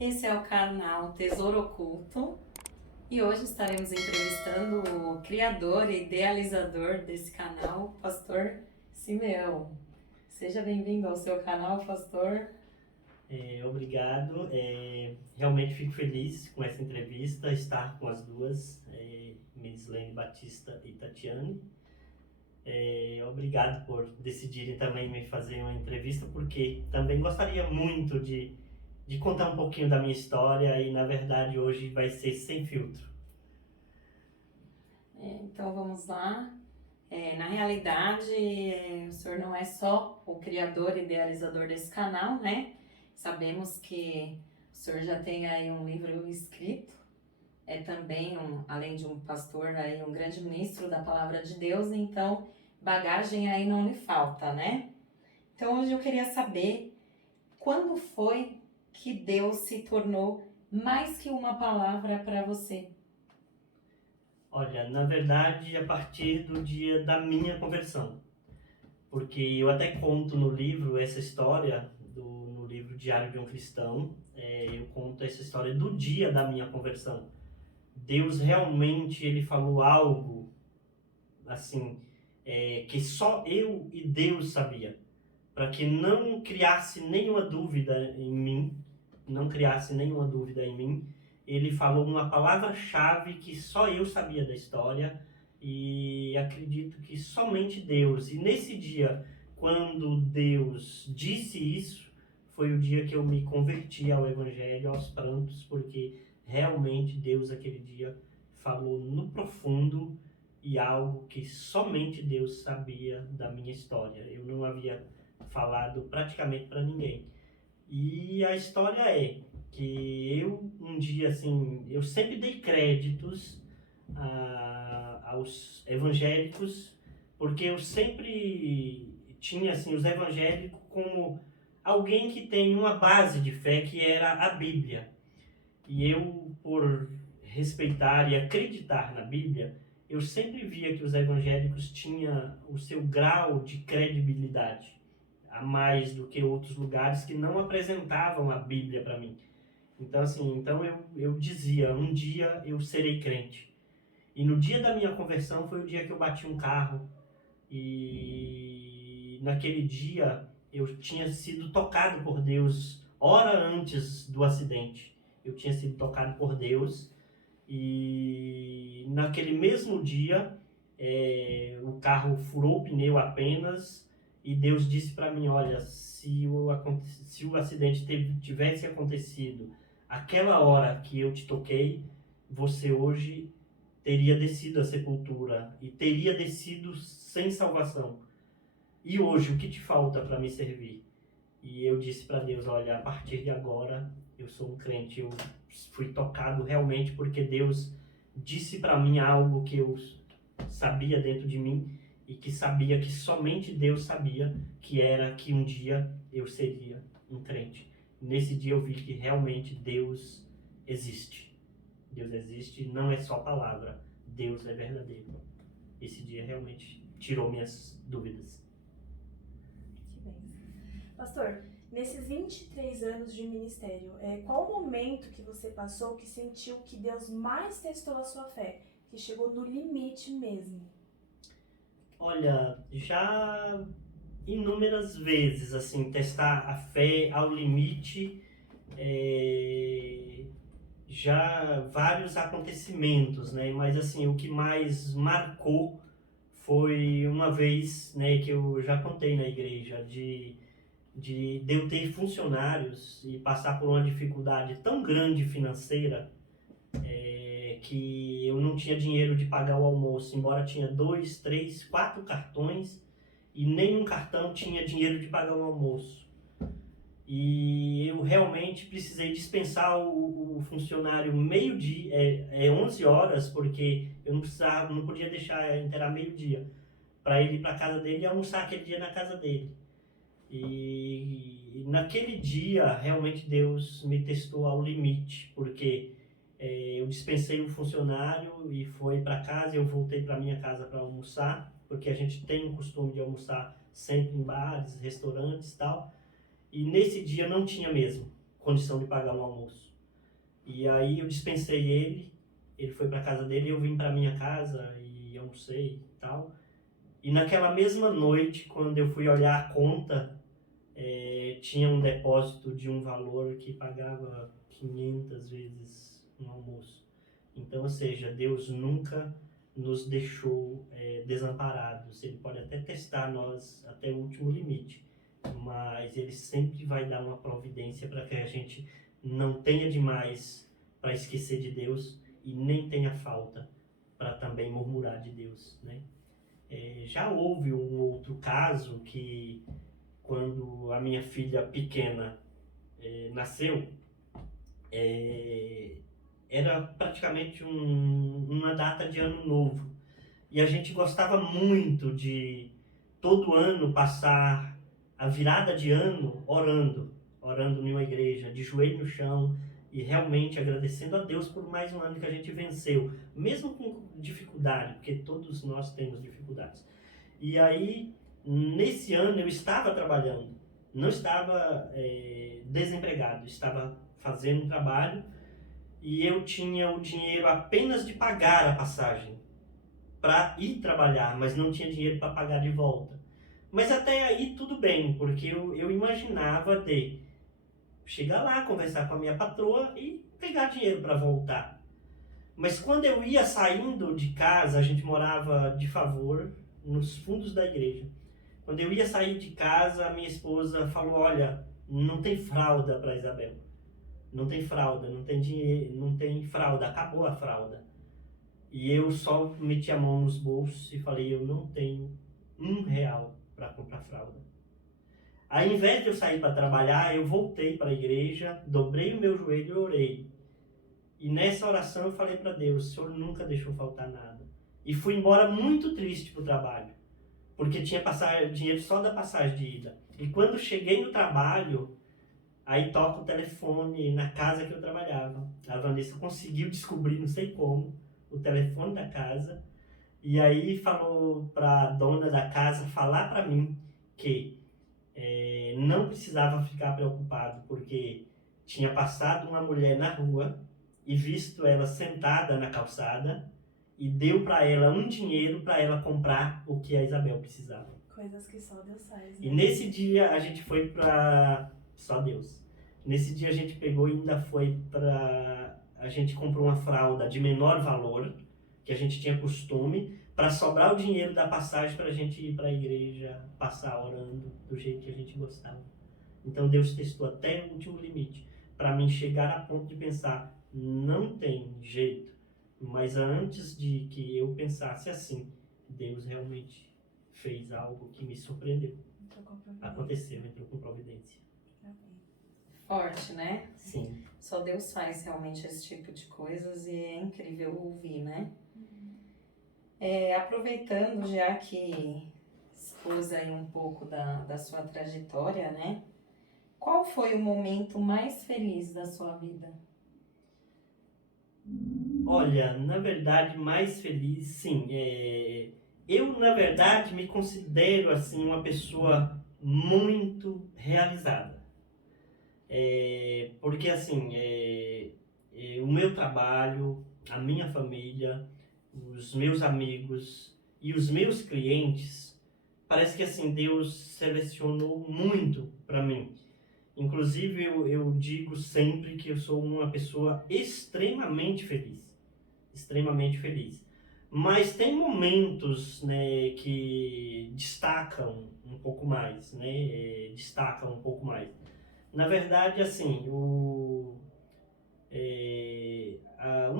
Esse é o canal Tesouro Oculto e hoje estaremos entrevistando o criador e idealizador desse canal, Pastor Simeão. Seja bem-vindo ao seu canal, Pastor. Obrigado. Realmente fico feliz com essa entrevista, estar com as duas, Mislene Batista e Tatiane. Obrigado por decidirem também me fazer uma entrevista, porque também gostaria muito de contar um pouquinho da minha história e, na verdade, hoje vai ser sem filtro. Então vamos lá. Na realidade, o senhor não é só o criador e idealizador desse canal, né? Sabemos que o senhor já tem aí um livro escrito, é também, além de um pastor, aí um grande ministro da Palavra de Deus, então bagagem aí não lhe falta, né? Então hoje eu queria saber quando foi que Deus se tornou mais que uma palavra para você? Olha, na verdade, a partir do dia da minha conversão, porque eu até conto no livro essa história, no livro Diário de um Cristão, eu conto essa história do dia da minha conversão. Deus realmente ele falou algo assim que só eu e Deus sabia, para que não criasse nenhuma dúvida em mim, não criasse nenhuma dúvida em mim. Ele falou uma palavra-chave que só eu sabia da história e acredito que somente Deus. E nesse dia, quando Deus disse isso, foi o dia que eu me converti ao Evangelho, aos prantos, porque realmente Deus aquele dia falou no profundo e algo que somente Deus sabia da minha história. Eu não havia falado praticamente para ninguém. E a história é que eu um dia assim, eu sempre dei créditos aos evangélicos, porque eu sempre tinha assim os evangélicos como alguém que tem uma base de fé que era a Bíblia. E eu, por respeitar e acreditar na Bíblia, eu sempre via que os evangélicos tinham o seu grau de credibilidade a mais do que outros lugares que não apresentavam a Bíblia para mim. Então, assim, eu dizia, um dia eu serei crente. E no dia da minha conversão foi o dia que eu bati um carro. E naquele dia eu tinha sido tocado por Deus hora antes do acidente. Eu tinha sido tocado por Deus e naquele mesmo dia o carro furou o pneu apenas e Deus disse para mim, olha, se o acidente tivesse acontecido aquela hora que eu te toquei, você hoje teria descido à sepultura e teria descido sem salvação. E hoje, o que te falta para me servir? E eu disse para Deus, olha, a partir de agora eu sou um crente. Eu fui tocado realmente porque Deus disse para mim algo que eu sabia dentro de mim e que sabia que somente Deus sabia, que era que um dia eu seria um crente. Nesse dia eu vi que realmente Deus existe. Deus existe, não é só palavra. Deus é verdadeiro. Esse dia realmente tirou minhas dúvidas. Que bem. Pastor, nesses 23 anos de ministério, qual o momento que você passou que sentiu que Deus mais testou a sua fé? Que chegou no limite mesmo? Olha, já inúmeras vezes, assim, testar a fé ao limite, já vários acontecimentos, né? Mas, assim, o que mais marcou foi uma vez, né, que eu já contei na igreja, de eu ter funcionários e passar por uma dificuldade tão grande financeira, que eu não tinha dinheiro de pagar o almoço, embora tinha 2, 3, 4 cartões e nenhum cartão tinha dinheiro de pagar o almoço. E eu realmente precisei dispensar o funcionário meio-dia, 11 horas, porque eu não podia deixar inteirar meio-dia, para ele ir para casa dele e almoçar aquele dia na casa dele. E naquele dia, realmente Deus me testou ao limite, porque eu dispensei um funcionário e foi para casa, eu voltei para minha casa para almoçar, porque a gente tem o costume de almoçar sempre em bares, restaurantes e tal. E nesse dia não tinha mesmo. condição de pagar um almoço. E aí eu dispensei ele foi para casa dele e eu vim para minha casa e almocei e tal. E naquela mesma noite, quando eu fui olhar a conta, tinha um depósito de um valor que pagava 500 vezes um almoço. Então, ou seja, Deus nunca nos deixou desamparados. Ele pode até testar nós até o último limite, mas Ele sempre vai dar uma providência para que a gente não tenha demais para esquecer de Deus e nem tenha falta para também murmurar de Deus, né? Já houve um outro caso que, quando a minha filha pequena nasceu, era praticamente uma data de ano novo. E a gente gostava muito de, todo ano, passar a virada de ano orando numa igreja, de joelho no chão e realmente agradecendo a Deus por mais um ano que a gente venceu, mesmo com dificuldade, porque todos nós temos dificuldades. E aí, nesse ano, eu estava trabalhando, não estava desempregado, estava fazendo um trabalho e eu tinha o dinheiro apenas de pagar a passagem para ir trabalhar, mas não tinha dinheiro para pagar de volta. Mas até aí tudo bem, porque eu imaginava de chegar lá, conversar com a minha patroa e pegar dinheiro para voltar. Mas quando eu ia saindo de casa, a gente morava de favor nos fundos da igreja. Quando eu ia sair de casa, a minha esposa falou: olha, não tem fralda para Isabel. Não tem fralda, não tem dinheiro, não tem fralda, acabou a fralda. E eu só meti a mão nos bolsos e falei: eu não tenho R$ 1 para comprar fralda. Ao invés de eu sair para trabalhar, eu voltei para a igreja, dobrei o meu joelho e orei. E nessa oração eu falei para Deus: o Senhor nunca deixou faltar nada. E fui embora muito triste para o trabalho, porque tinha dinheiro só da passagem de ida. E quando cheguei no trabalho, aí toca o telefone na casa que eu trabalhava. A Vanessa conseguiu descobrir, não sei como, o telefone da casa. E aí falou para a dona da casa falar para mim que não precisava ficar preocupado, porque tinha passado uma mulher na rua e visto ela sentada na calçada e deu para ela um dinheiro para ela comprar o que a Isabel precisava. Coisas que só Deus faz, né? E nesse dia a gente foi para... Só Deus. Nesse dia a gente pegou e ainda foi para... A gente comprou uma fralda de menor valor, que a gente tinha costume, para sobrar o dinheiro da passagem para a gente ir para a igreja, passar orando do jeito que a gente gostava. Então Deus testou até o último limite, para mim chegar a ponto de pensar: não tem jeito. Mas antes de que eu pensasse assim, Deus realmente fez algo que me surpreendeu. Aconteceu, entrou com providência. Forte, né? Sim. Só Deus faz realmente esse tipo de coisas e é incrível ouvir, né? Aproveitando já que expôs aí um pouco da sua trajetória, né? Qual foi o momento mais feliz da sua vida? Olha, na verdade, mais feliz, sim. Eu, na verdade, me considero assim uma pessoa muito realizada. Porque assim, o meu trabalho, a minha família, os meus amigos e os meus clientes, parece que assim Deus selecionou muito para mim. Inclusive eu digo sempre que eu sou uma pessoa extremamente feliz, extremamente feliz. Mas tem momentos, né, que destacam um pouco mais, né, destacam um pouco mais. Na verdade, assim, o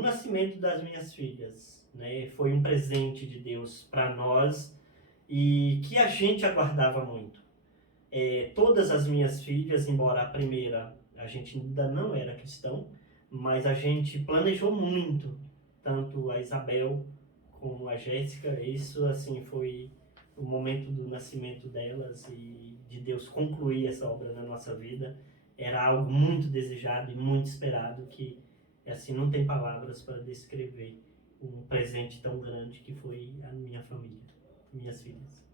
nascimento das minhas filhas, né, foi um presente de Deus para nós e que a gente aguardava muito. Todas as minhas filhas, embora a primeira a gente ainda não era cristão, mas a gente planejou muito, tanto a Isabel como a Jéssica. Isso assim foi o momento do nascimento delas e de Deus concluir essa obra na nossa vida. Era algo muito desejado e muito esperado, que assim não tem palavras para descrever um presente tão grande que foi a minha família, minhas filhas.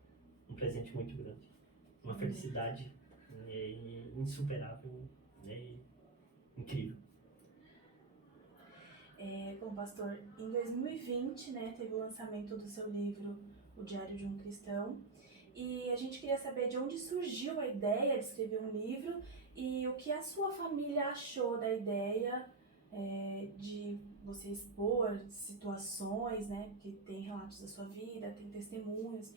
Um presente muito grande, uma felicidade insuperável, né? incrível. Bom, pastor, em 2020, né, teve o lançamento do seu livro, O Diário de um Cristão, e a gente queria saber de onde surgiu a ideia de escrever um livro e o que a sua família achou da ideia de você expor situações, né, porque tem relatos da sua vida, tem testemunhos.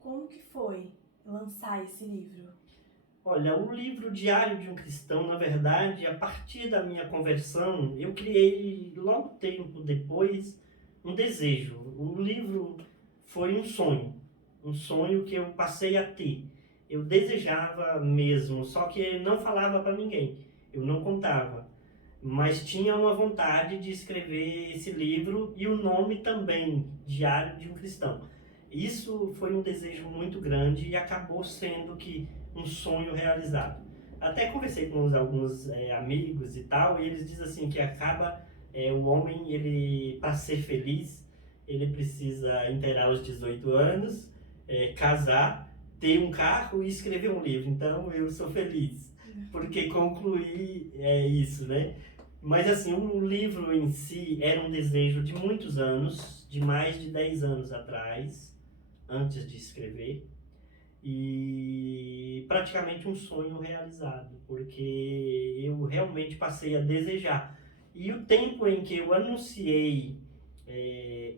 Como que foi lançar esse livro? Olha, o livro Diário de um Cristão, na verdade, a partir da minha conversão, eu criei logo tempo depois um desejo. O livro foi um sonho que eu passei a ter. Eu desejava mesmo, só que não falava para ninguém, eu não contava. Mas tinha uma vontade de escrever esse livro e o nome também, Diário de um Cristão. Isso foi um desejo muito grande e acabou sendo que um sonho realizado. Até conversei com alguns amigos e tal, e eles dizem assim que o homem, ele para ser feliz, ele precisa inteirar os 18 anos, casar, ter um carro e escrever um livro. Então eu sou feliz, porque concluí isso, né? Mas assim, o livro em si era um desejo de muitos anos, de mais de 10 anos atrás, antes de escrever, e praticamente um sonho realizado, porque eu realmente passei a desejar. E o tempo em que eu anunciei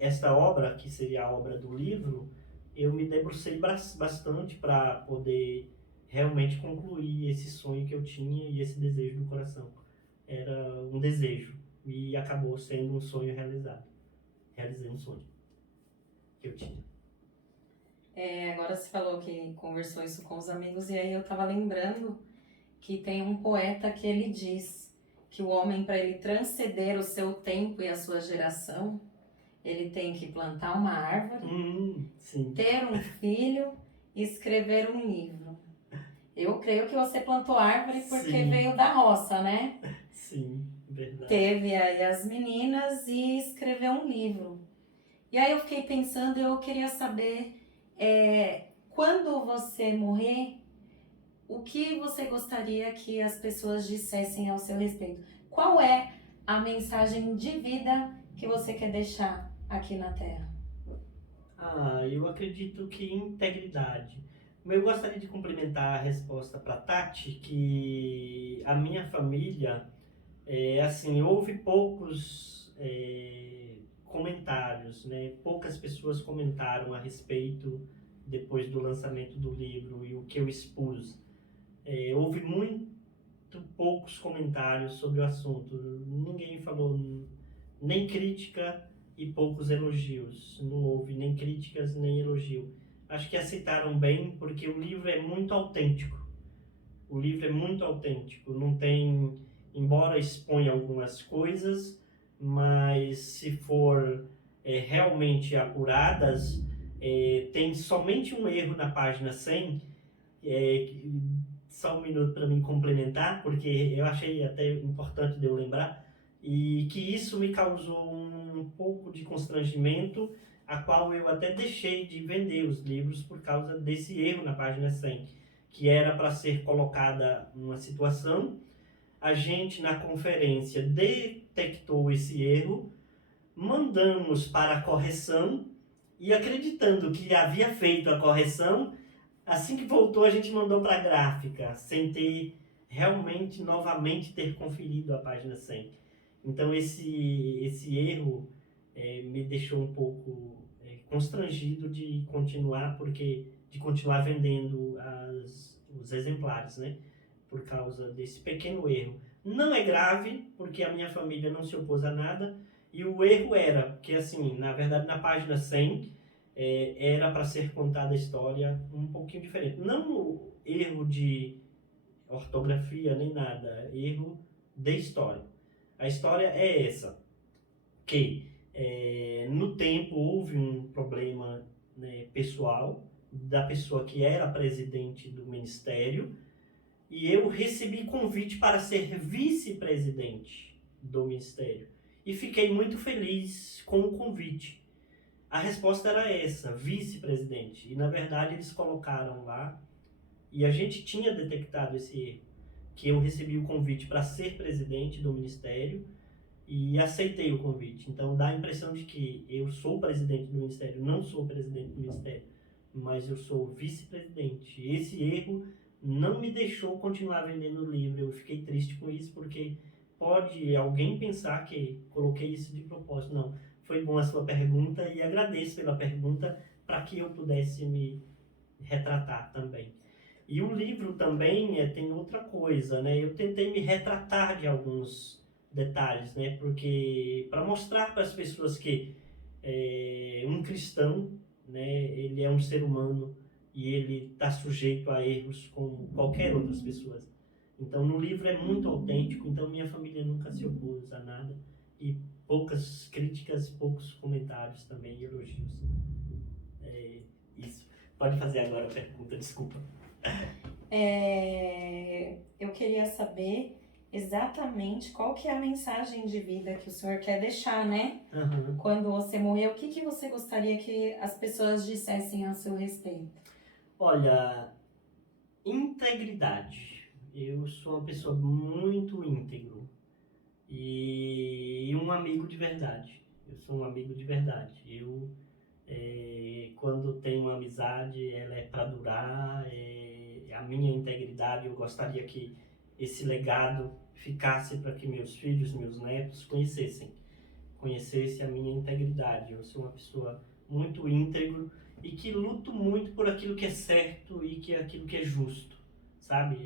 esta obra, que seria a obra do livro, eu me debrucei bastante para poder realmente concluir esse sonho que eu tinha e esse desejo do coração. Era um desejo e acabou sendo um sonho realizado. Realizei um sonho que eu tinha. Agora você falou que conversou isso com os amigos, e aí eu tava lembrando que tem um poeta que ele diz que o homem, para ele transcender o seu tempo e a sua geração, ele tem que plantar uma árvore, Sim. ter um filho e escrever um livro. Eu creio que você plantou árvore porque Sim. veio da roça, né? Sim, verdade. Teve aí as meninas e escreveu um livro. E aí eu fiquei pensando, eu queria saber, quando você morrer, o que você gostaria que as pessoas dissessem ao seu respeito? Qual é a mensagem de vida que você quer deixar aqui na Terra? Eu acredito que integridade. Mas eu gostaria de complementar a resposta para Tati, que a minha família, assim, houve poucos comentários, né? Poucas pessoas comentaram a respeito depois do lançamento do livro e o que eu expus. Houve muito poucos comentários sobre o assunto. Ninguém falou nem crítica e poucos elogios. Não houve nem críticas nem elogio. Acho que aceitaram bem porque o livro é muito autêntico. O livro é muito autêntico. Não tem, embora exponha algumas coisas, mas se for realmente apuradas, tem somente um erro na página 100. Só um minuto para me complementar, porque eu achei até importante de eu lembrar, e que isso me causou um pouco de constrangimento, a qual eu até deixei de vender os livros por causa desse erro na página 100, que era para ser colocada uma situação, a gente na conferência detectou esse erro, mandamos para a correção, e acreditando que havia feito a correção, assim que voltou, a gente mandou para a gráfica, sem ter realmente, novamente, ter conferido a página 100. Então, esse erro me deixou um pouco constrangido de continuar vendendo os exemplares, né? Por causa desse pequeno erro. Não é grave, porque a minha família não se opôs a nada, e o erro era que, assim, na verdade, na página 100, era para ser contada a história um pouquinho diferente. Não erro de ortografia nem nada, erro de história. A história é essa, que no tempo houve um problema, né, pessoal da pessoa que era presidente do ministério, e eu recebi convite para ser vice-presidente do ministério. E fiquei muito feliz com o convite. A resposta era essa, vice-presidente. E na verdade eles colocaram lá, e a gente tinha detectado esse erro, que eu recebi o convite para ser presidente do ministério e aceitei o convite. Então dá a impressão de que eu sou presidente do ministério, não sou presidente do ministério, mas eu sou vice-presidente. Esse erro não me deixou continuar vendendo o livro. Eu fiquei triste com isso, porque pode alguém pensar que coloquei isso de propósito. Não, foi bom a sua pergunta e agradeço pela pergunta para que eu pudesse me retratar também. E o livro também tem outra coisa, né? Eu tentei me retratar de alguns detalhes, né? Porque para mostrar para as pessoas que um cristão, né? Ele é um ser humano e ele está sujeito a erros como qualquer outras pessoas. Então no livro é muito autêntico, então minha família nunca se opôs a nada e poucas críticas, poucos comentários também, elogios. Isso. Pode fazer agora a pergunta, desculpa. Eu queria saber exatamente qual que é a mensagem de vida que o senhor quer deixar, né? Uhum. Quando você morrer, o que você gostaria que as pessoas dissessem a seu respeito? Olha, integridade. Eu sou uma pessoa muito íntegro e um amigo de verdade. Eu sou um amigo de verdade. Quando tenho uma amizade, ela é para durar. A minha integridade, eu gostaria que esse legado ficasse para que meus filhos, meus netos conhecessem a minha integridade. Eu sou uma pessoa muito íntegro e que luto muito por aquilo que é certo e que aquilo que é justo, sabe?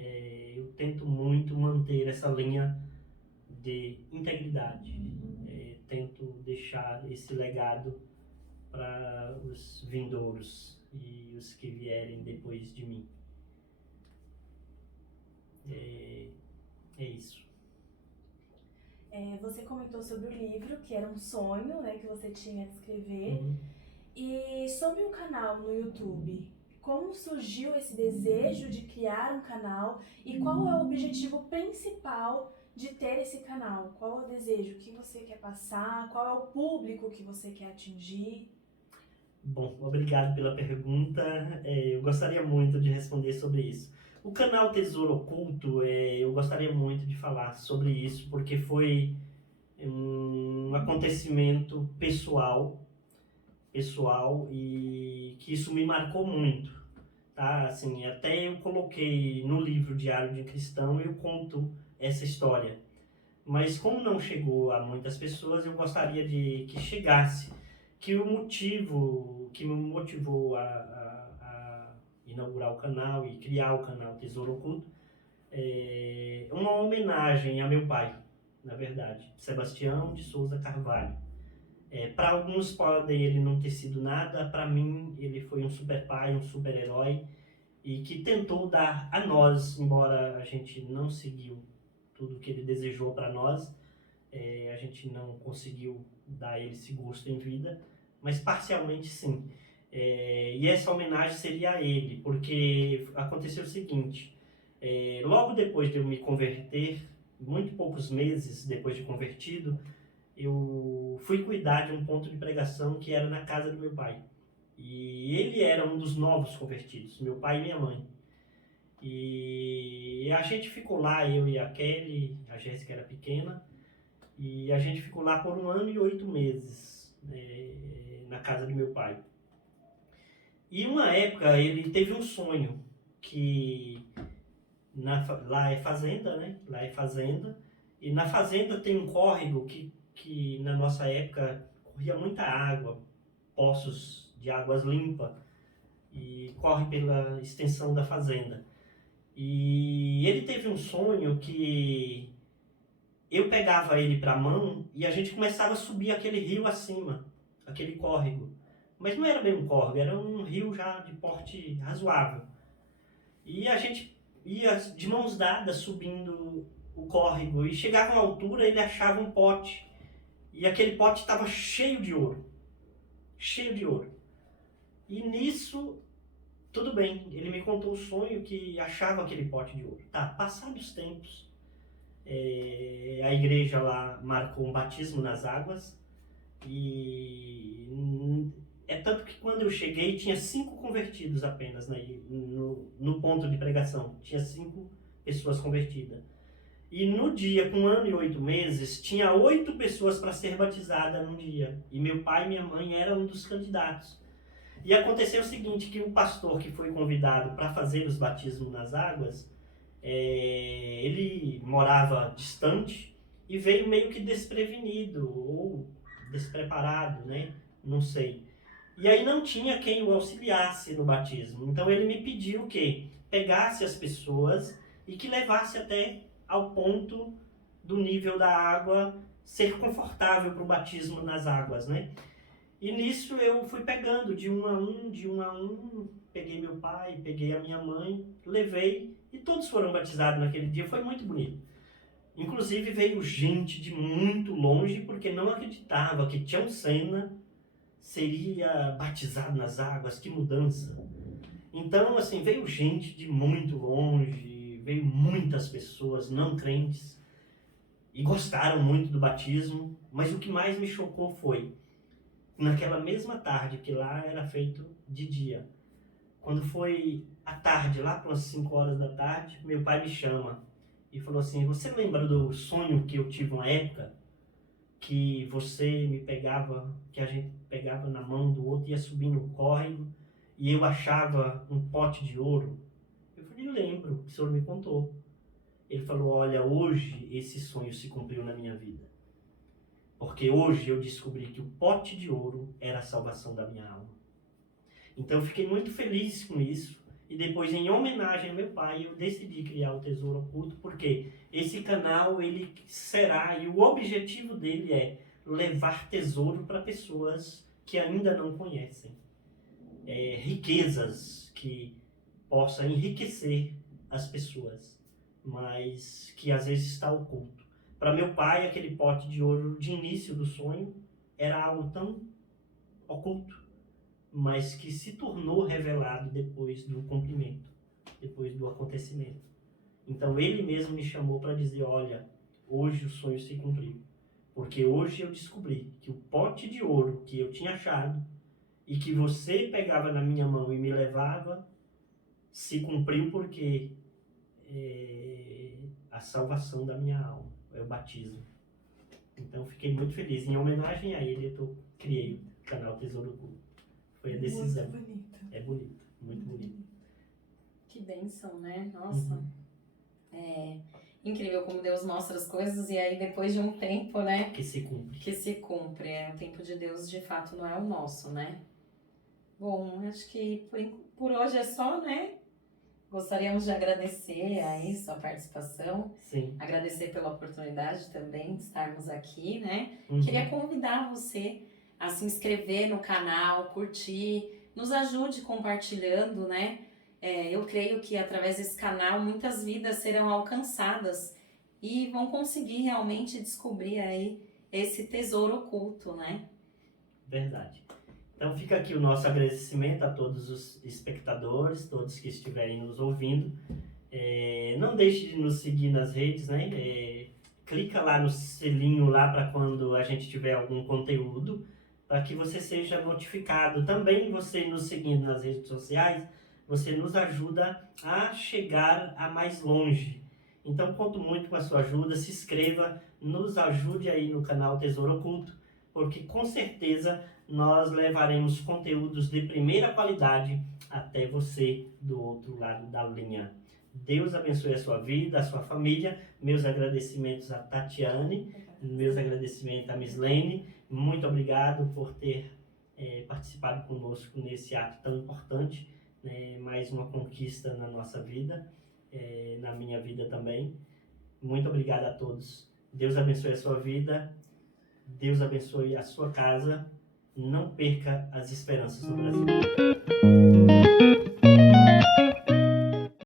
Eu tento muito manter essa linha de integridade. Tento deixar esse legado para os vindouros e os que vierem depois de mim. É isso. Você comentou sobre o livro, que era um sonho, né, que você tinha de escrever. Uhum. E sobre o canal no YouTube, como surgiu esse desejo de criar um canal e qual é o objetivo principal de ter esse canal? Qual é o desejo? O que você quer passar? Qual é o público que você quer atingir? Bom, obrigado pela pergunta. Eu gostaria muito de responder sobre isso. O canal Tesouro Oculto, eu gostaria muito de falar sobre isso, porque foi um acontecimento pessoal e que isso me marcou muito, tá? Assim, até eu coloquei no livro Diário de um Cristão, eu conto essa história. Mas como não chegou a muitas pessoas, eu gostaria de que chegasse, que o motivo que me motivou a inaugurar o canal e criar o canal Tesouro Oculto é uma homenagem a meu pai, na verdade, Sebastião de Souza Carvalho. Para alguns pode ele não ter sido nada, para mim ele foi um super pai, um super herói e que tentou dar a nós, embora a gente não seguiu tudo que ele desejou para nós, a gente não conseguiu dar a ele esse gosto em vida, mas parcialmente sim. E essa homenagem seria a ele, porque aconteceu o seguinte, logo depois de eu me converter, muito poucos meses depois de convertido, eu fui cuidar de um ponto de pregação que era na casa do meu pai. E ele era um dos novos convertidos, meu pai e minha mãe. E a gente ficou lá, eu e a Kelly, a Jéssica era pequena, e a gente ficou lá por 1 ano e 8 meses, na casa do meu pai. E uma época ele teve um sonho, que lá é fazenda, né? Lá é fazenda, e na fazenda tem um córrego que na nossa época corria muita água, poços de águas limpas, e corre pela extensão da fazenda. E ele teve um sonho que eu pegava ele para a mão e a gente começava a subir aquele rio acima, aquele córrego. Mas não era bem um córrego, era um rio já de porte razoável. E a gente ia de mãos dadas subindo o córrego e chegava a uma altura, ele achava um pote. E aquele pote estava cheio de ouro. Cheio de ouro. E nisso, tudo bem, ele me contou o sonho que achava aquele pote de ouro. Tá, passados os tempos, a igreja lá marcou um batismo nas águas. E é tanto que quando eu cheguei tinha 5 convertidos apenas, né, no ponto de pregação. Tinha 5 pessoas convertidas. E no dia, com 1 ano e 8 meses, tinha 8 pessoas para ser batizada num dia. E meu pai e minha mãe eram um dos candidatos. E aconteceu o seguinte, que o pastor que foi convidado para fazer os batismos nas águas, ele morava distante e veio meio que desprevenido ou despreparado, né? Não sei. E aí não tinha quem o auxiliasse no batismo. Então ele me pediu que pegasse as pessoas e que levasse até ao ponto do nível da água ser confortável para o batismo nas águas, né? E nisso eu fui pegando de um a um, peguei meu pai, peguei a minha mãe, levei e todos foram batizados naquele dia, foi muito bonito. Inclusive veio gente de muito longe porque não acreditava que Tião Sena seria batizado nas águas, que mudança. Então, assim, veio gente de muito longe, veio muitas pessoas não crentes e gostaram muito do batismo, mas o que mais me chocou foi, naquela mesma tarde, que lá era feito de dia, quando foi à tarde, lá pelas 5 horas da tarde, meu pai me chama e falou assim, você lembra do sonho que eu tive uma época? Que você me pegava, que a gente pegava na mão do outro, ia subindo o córrego e eu achava um pote de ouro. Eu falei, lembro, o senhor me contou. Ele falou, olha, hoje esse sonho se cumpriu na minha vida. Porque hoje eu descobri que o pote de ouro era a salvação da minha alma. Então eu fiquei muito feliz com isso. E depois, em homenagem ao meu pai, eu decidi criar o Tesouro Oculto, porque esse canal, ele será, e o objetivo dele é levar tesouro para pessoas que ainda não conhecem. Riquezas que possam enriquecer as pessoas, mas que às vezes está oculto. Para meu pai, aquele pote de ouro de início do sonho era algo tão oculto, mas que se tornou revelado depois do cumprimento, depois do acontecimento. Então ele mesmo me chamou para dizer, olha, hoje o sonho se cumpriu, porque hoje eu descobri que o pote de ouro que eu tinha achado e que você pegava na minha mão e me levava, se cumpriu porque a salvação da minha alma, é o batismo. Então fiquei muito feliz. Em homenagem a ele, eu criei o canal Tesouro Oculto. Foi a decisão. Muito bonito. É bonito, muito bonito. Que bênção, né? Nossa. É incrível como Deus mostra as coisas e aí depois de um tempo, né? Que se cumpre. Que se cumpre. O tempo de Deus de fato não é o nosso, né? Bom, acho que por hoje é só, né? Gostaríamos de agradecer aí sua participação. Sim. Agradecer pela oportunidade também de estarmos aqui, né? Uhum. Queria convidar você a se inscrever no canal, curtir, nos ajude compartilhando, né? Eu creio que através desse canal muitas vidas serão alcançadas e vão conseguir realmente descobrir aí esse tesouro oculto, né? Verdade. Então fica aqui o nosso agradecimento a todos os espectadores, todos que estiverem nos ouvindo. Não deixe de nos seguir nas redes, né? Clica lá no selinho lá para quando a gente tiver algum conteúdo, para que você seja notificado. Também você nos seguindo nas redes sociais, você nos ajuda a chegar a mais longe. Então conto muito com a sua ajuda, se inscreva, nos ajude aí no canal Tesouro Oculto, porque com certeza nós levaremos conteúdos de primeira qualidade até você do outro lado da linha. Deus abençoe a sua vida, a sua família. Meus agradecimentos a Tatiane, meus agradecimentos a Mislene. Muito obrigado por ter participado conosco nesse ato tão importante, né? Mais uma conquista na nossa vida, na minha vida também. Muito obrigado a todos. Deus abençoe a sua vida, Deus abençoe a sua casa. Não perca as esperanças do Brasil.